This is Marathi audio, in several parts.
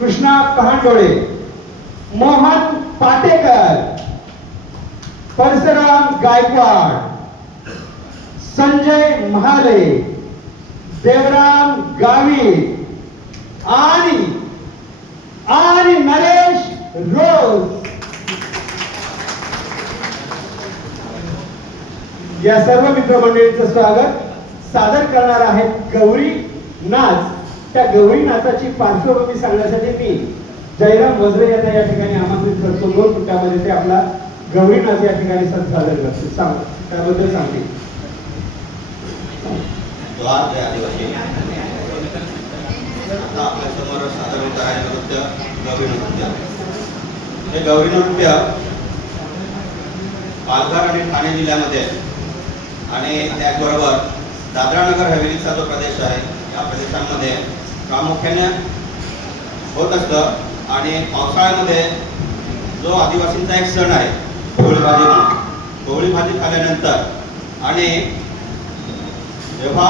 कृष्णा पहांडोळे, मोहन पाटेकर, परशुराम गायकवाड, संजय महाले, देवराम गावी आणि नरेश रोज या सर्व मित्रमंडळींचं स्वागत सादर करणार आहेत गौरी नाच. त्या गौरी नाचाची पार्श्वभूमी सांगण्यासाठी मी जयराम वज्रे यांना या ठिकाणी आमंत्रित करतो. 2 मिनिटांमध्ये ते आपला गौरी नाच या ठिकाणी सादर करतो. त्याबद्दल सांगते. आता आपल्या समोर सादर होत आहे नृत्य गौरी नृत्य. हे गौरी नृत्य पालघर आणि ठाणे जिल्ह्यामध्ये आणि त्याचबरोबर दादरा नगर हवेलीचा जो प्रदेश आहे या प्रदेशांमध्ये प्रामुख्याने होत असतं. आणि पावसाळ्यामध्ये जो आदिवासींचा एक सण आहे कोवळी भाजी म्हणून, कोवळी भाजी खाल्ल्यानंतर आणि जेव्हा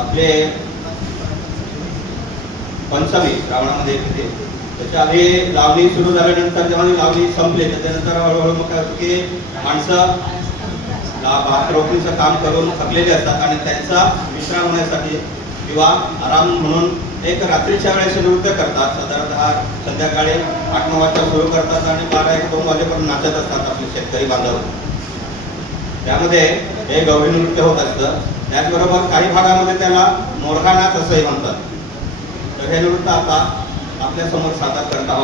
आपले पंचमी श्रावणामध्ये येते त्याच्या आधी लावणी सुरू झाल्यानंतर जेव्हा लावणी संपली त्याच्यानंतर हळूहळू मग काय होतं की माणसं भात रोखणीचं काम करून थकलेले असतात आणि त्यांचा विश्राम होण्यासाठी किंवा आराम म्हणून एक रात्रीच्या वेळेस नृत्य करतात. साधारणतः संध्याकाळी 8-9 वाजता सुरू करतात आणि 12-1-2 वाजेपर्यंत नाचत असतात आपले शेतकरी बांधव. त्यामध्ये हे गौरी नृत्य होत असतं. त्याचबरोबर काही भागामध्ये त्याला मोरगा नाच असंही म्हणतात. तर हे नृत्य आता आपल्या समोर सादर करत आहोत.